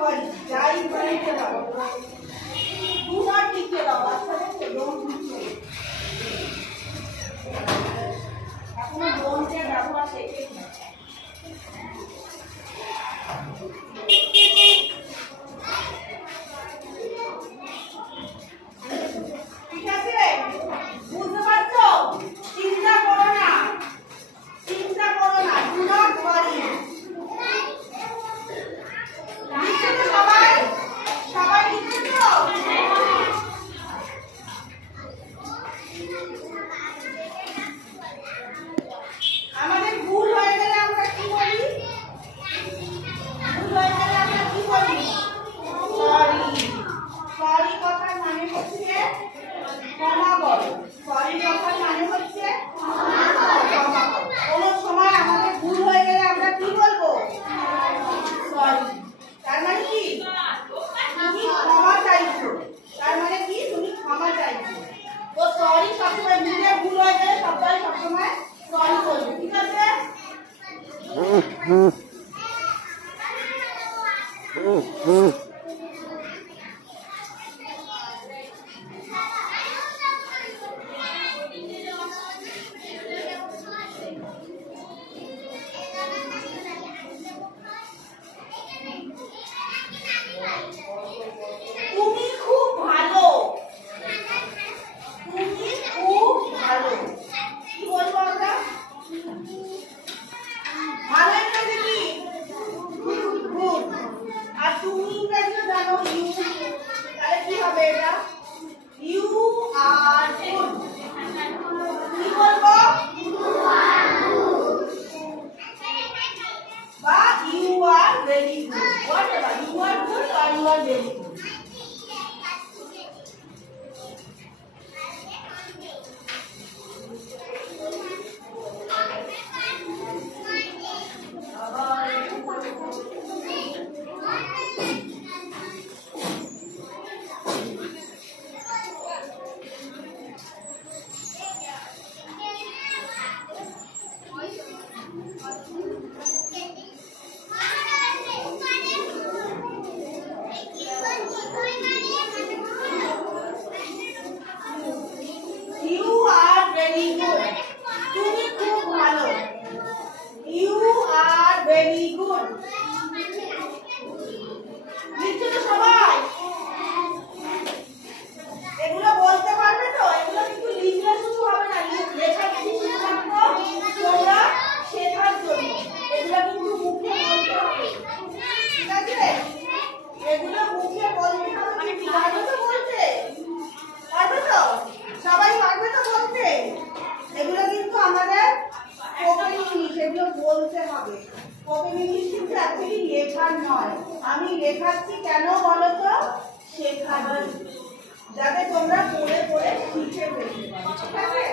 ওয়ারি, যাই লিখে দাও, ডু নট লিখে দাও, বাচ্চাদেরকে ডোন্ট লিখে। এখনো ডোন্টের ব্যবহার শেখে না। ঠিক আছে, বুঝতে পারছো? চিন্তা করো না, চিন্তা করো না, ডু নট ওয়ারি। লিখছো তো সবাই? সবাই লিখছো তো? আমাদের ভুল হয়ে গেলে আমরা কি বলি? ভুল হয়ে গেলে আমরা কি বলি? সরি। সরি কথার মানে হচ্ছে ক্ষমা করো। সরি কথার মানে হচ্ছে ক্ষমা করো। কোনো সময় আমাদের ভুল হয়ে গেলে আমরা কি বলবো? সরি। তার মানে কি? তুমি ক্ষমা চাইছো। তার মানে কি? তুমি ক্ষমা চাইছো। তো সরি সবসময় নিজের ভুল হয়ে গেলে সবসময় সরি বলবে। ঠিক আছে? তুমি খুব ভালো। তুমি খুব ভালো। কি বলবো আমরা? ভালো ইংরেজি কি? গুড। আর তুমি ইংরেজি জানো ইউ, তাহলে কি হবে এটা? You are good. কি বলবো? বা you are very good. Whatever, you are good আর you are very good. You are very good. তুমি খুব ভালো। You are very good. লিখছো তো সবাই? এগুলো বলতে পারবে তো? এগুলো কিন্তু লিখলে শুধু হবে না, লেখা কিন্তু শুধুমাত্র তোমরা শেখার জন্য। এগুলো কিন্তু মুখে বলতে হবে। ঠিক আছে? এগুলো মুখে বলতে হবে। পারবে তো বলতে? পারবে তো? সবাই পারবে তো বলতে? এগুলো কিন্তু আমাদের স্পোকেন ইংলিশ, এগুলো বলতে হবে। স্পোকেন ইংলিশ কিন্তু অ্যাকচুয়ালি লেখার নয়। আমি লেখাচ্ছি কেন বলো তো? শেখার জন্য, যাতে তোমরা পড়ে পড়ে শিখে ফেলতে পারো। ঠিক আছে?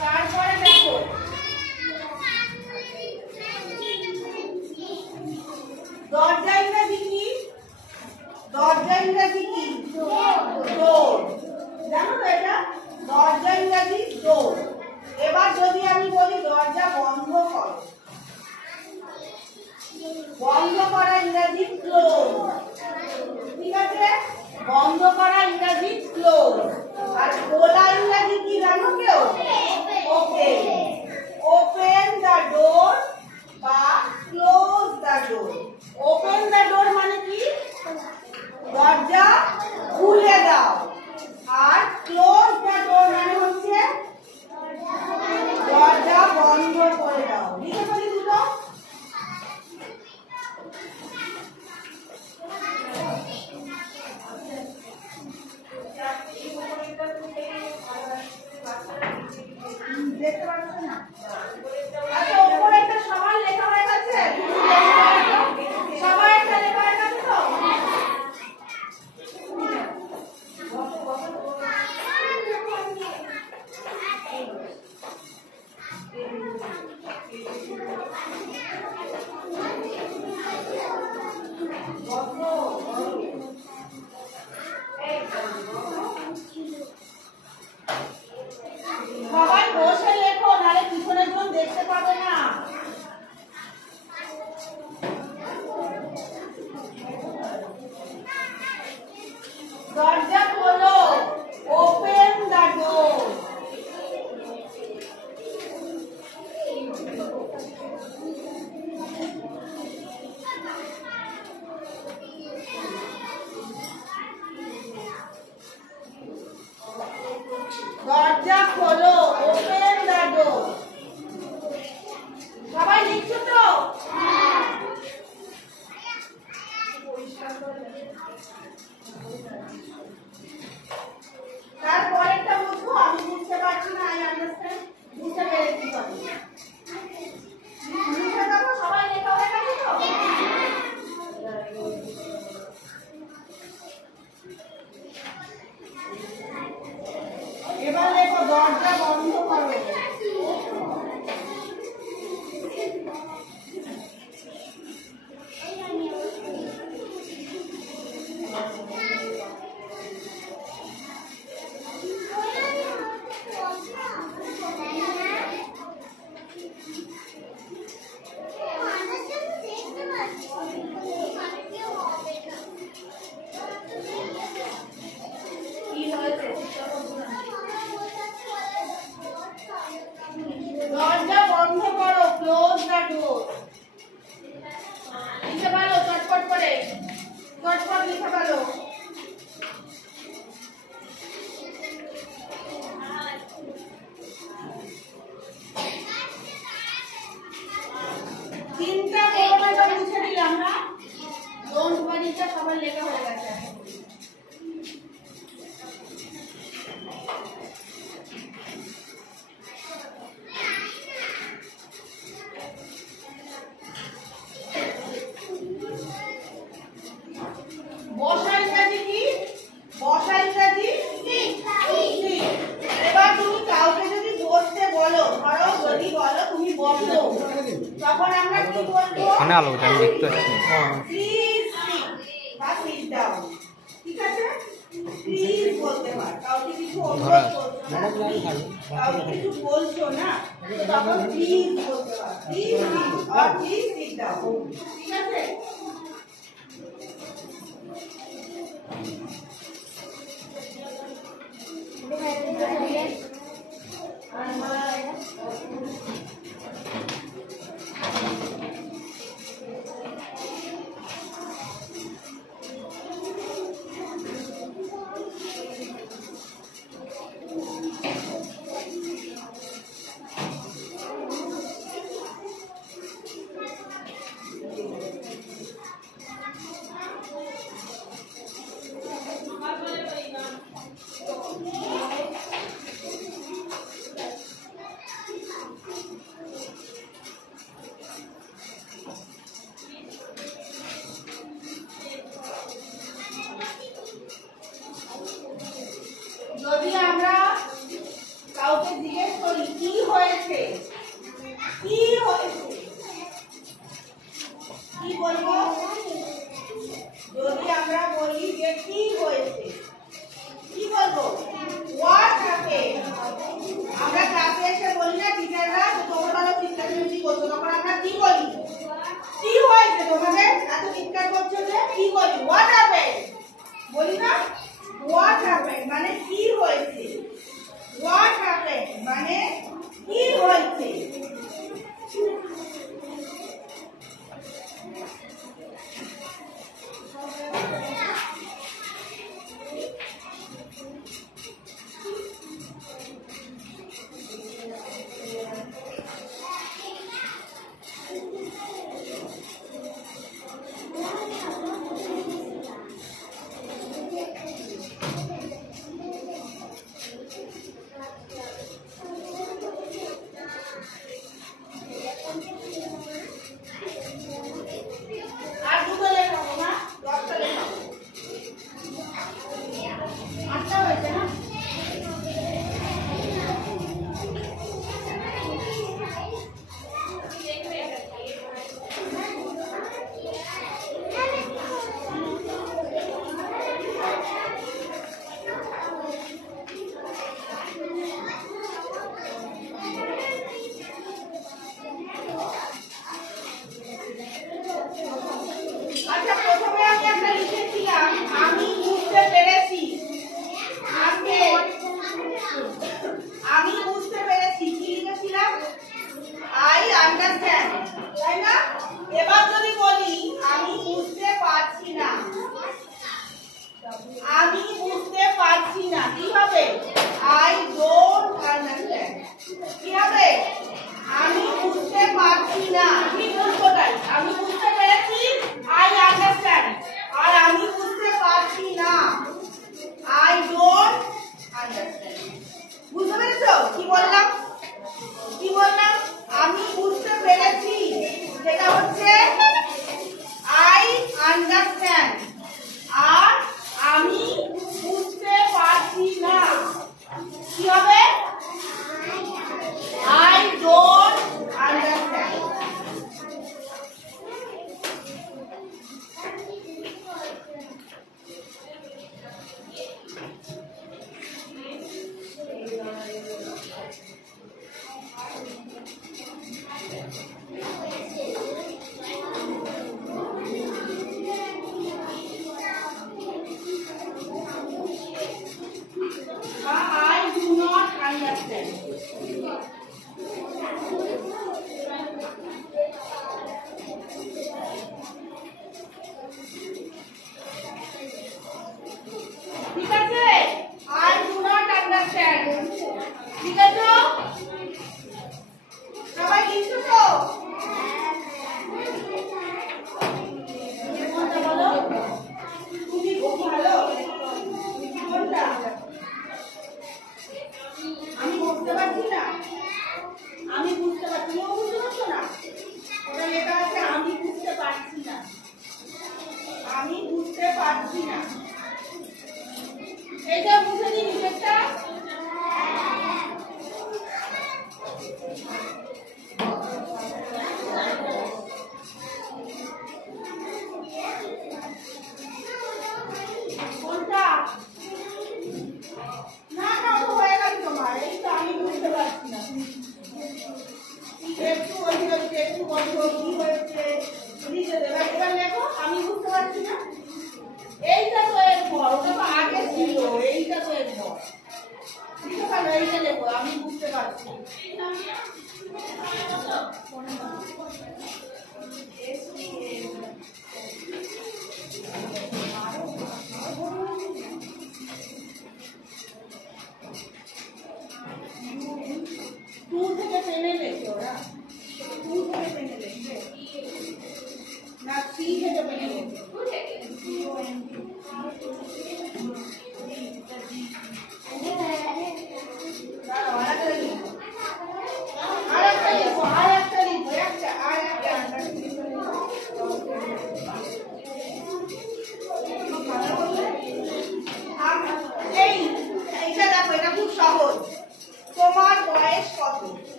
তারপরে দেখো, দরজা ইংরেজি কি? দরজা ইংরেজি কি? ডোর। জানো তো এটা? দরজা ইংরেজি ডোর। এবার যদি আমি বলি দরজা বন্ধ করো, বন্ধ করা ইংরেজি ক্লোজ। ঠিক আছে? বন্ধ করা ইংরেজি ক্লোজ। আর খোলা ইংরেজি কি জানো কেউ? ওপেন। ওপেন দ্য ডোর বা close the door. Open the door মানে কি? দরজা খুলে দাও। আর ক্লোজ দ্য ডোর মানে হচ্ছে দরজা বন্ধ করে দাও। লিখে ফেলি দুটো। দেখতে পাচ্ছ না? আচ্ছা, উপরে একটা চটপট লিখে ফেলো। তিনটা কোনোটা মুছে দিলাম না, ডোন্ট ওয়ারিটা সবার লেখা হয়ে গেছে। বসা ইংরাজি কি? বসা ইংরাজি এবার তুমি কাউকে যদি বসতে বলো, ধরো যদি বলো তুমি বসো, তখন আমরা কি বলবো? মানে আলো আমি দেখতে পাচ্ছি। প্লিজ সিট বা সিট ডাউন। ঠিক আছে? প্লিজ বলতে পার, কাউকে কিছু অনুরোধ করছো না, কাউকে কিছু বলছো না, তখন প্লিজ বলতে পার, প্লিজ সিট আর প্লিজ সিট ডাউন। ঠিক আছে? যদি আমরা কাউকে জিজ্ঞেস করি কি হয়েছে, কি হয়েছে, কি বলবো? যদি আমরা বলি যে কি হয়েছে, কি বলবো? What happened. আমরা ক্লাসে এসে বলি না টিচাররা তোমরা চিৎকার করছো, তখন আমরা কি বলি? কি হয়েছে তোমাদের এত চিৎকার করছো যে? কি বলি? হোয়াট হ্যাপেন্ড বলি না? হোয়াট হ্যাপেন্ড মানে কি হয়েছে, হোয়াট হ্যাপেন্ড মানে কি হয়েছে।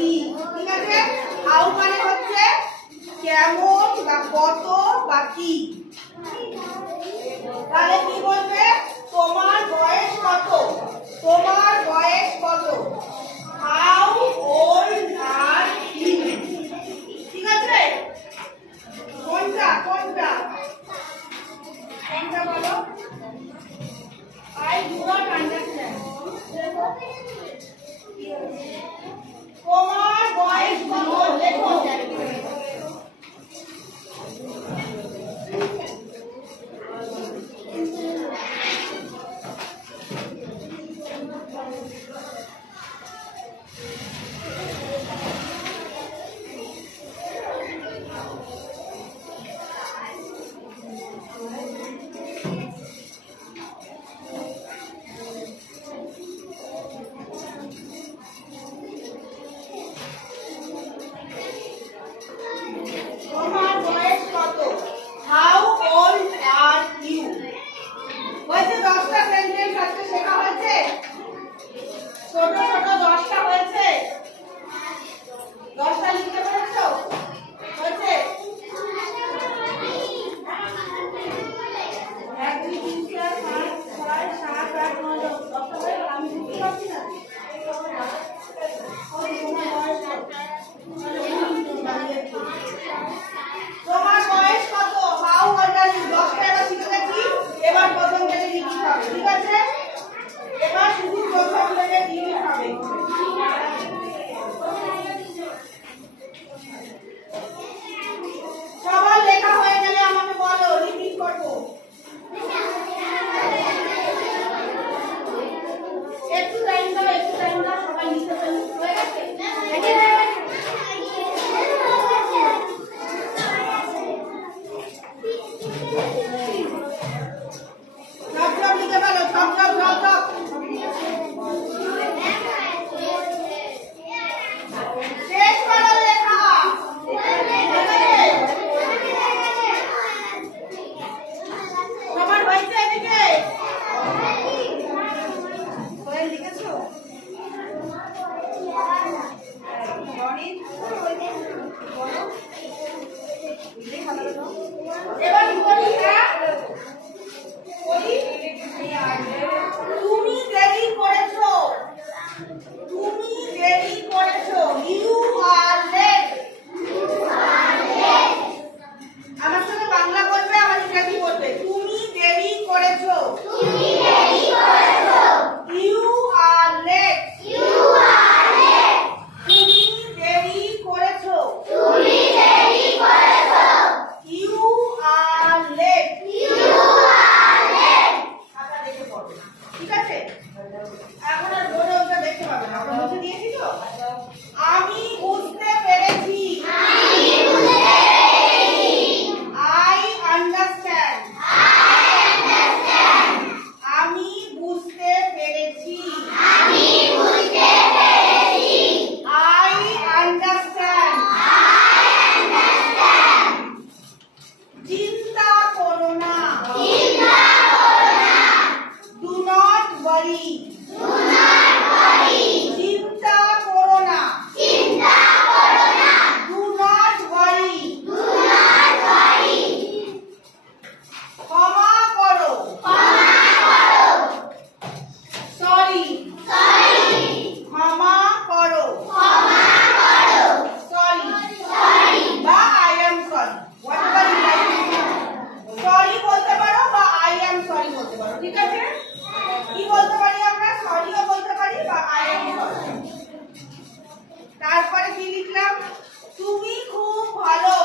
কি, ঠিক আছে? হাউ মানে হচ্ছে কেমন বা কত বা কি। তাহলে কি বলবে? তোমার বয়স কত? তোমার বয়স কত? হাউ ওল্ড আর ইউ, ঠিক আছে? কোনটা কোনটা কোনটা বলো? I do not understand. তোমার বয়স কত? লেখো। তোমার বয়স কত? How old are you. 10টা এবার শিখে গেছি, এবার প্রথম থেকে রিপিট হবে, ঠিক আছে? এবার শুধু প্রথম থেকে রিপিট হবে। সবার লেখা হয়ে গেলে আমাকে বলো, রিপিট করব। একটু টাইম দাও, সবাই লিখতে পারো। হয়ে গেছে? সব লিখে ফেলো, সব। শেষ করো লেখা। সবার হয়েছে এদিকে? হয়ে লিখেছো? এবার তুমি দেরি করেছো, ইউ আর লেট। আমার সাথে বাংলা বলবে, আমার ইংরেজি বলবে। তুমি দেরি করেছো, ইউ আর লেট। তুমি দেরি করেছো, ইউ আর লেট। ঠিক আছে? এখন আর বোর্ডে ওটা দেখতে পাবে না, আমরা মুছে দিয়েছি তো। আমি বুঝতে পেরেছি, I understand. আমি বুঝতে পেরেছি, I understand. চিন্তা করো না, do not worry. চিন্তা করো না, do not worry. ক্ষমা করো, sorry. ক্ষমা করো, sorry. বা I am sorry, whatever you like. Sorry বলতে পারো বা I am sorry বলতে পারো, ঠিক আছে? কি বলতে পারি আমরা? সরিও বলতে পারি বা I am sorry। তারপরে কি লিখলাম? তুমি খুব ভালো,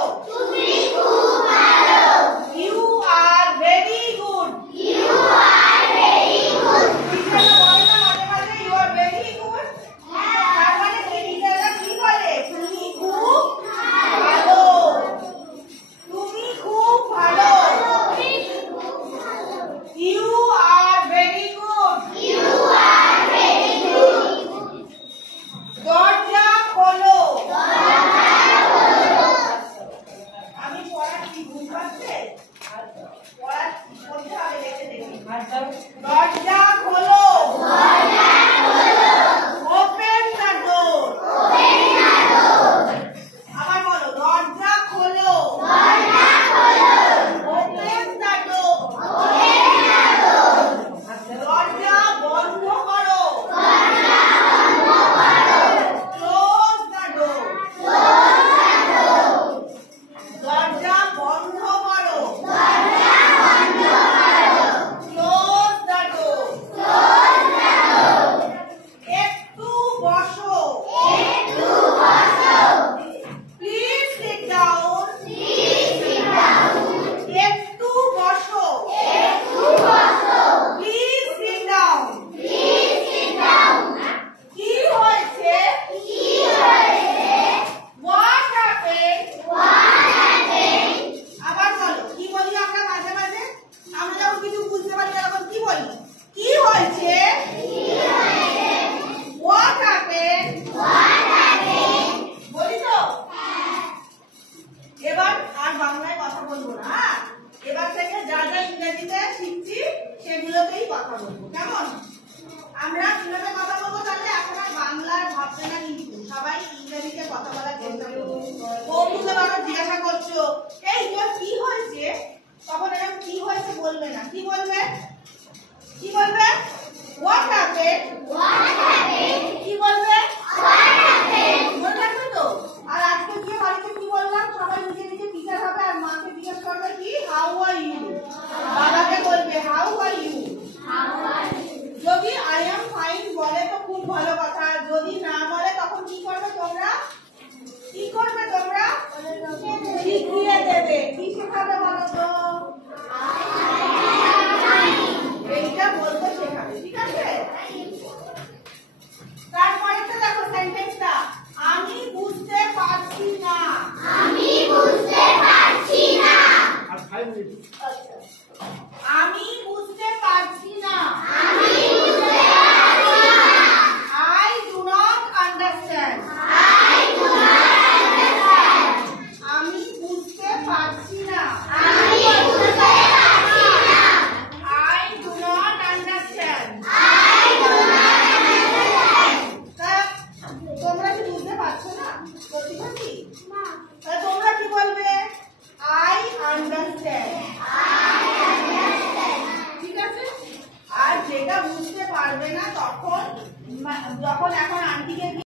you are very good। টিচাররা বলে না মাঝে মাঝে you are very good? তার মানে কি টিচাররা কি বলে? তুমি খুব ভালো, তুমি খুব ভালো, you are very good। দরজা খোলো, আমাকে জিজ্ঞাসা করছো এই তোর কি হয়েছে, তখন এরকম কি হয়েছে বলবে না, কি বলবে? কি বলবে? What happened? What happened? কি বলবে? What happened?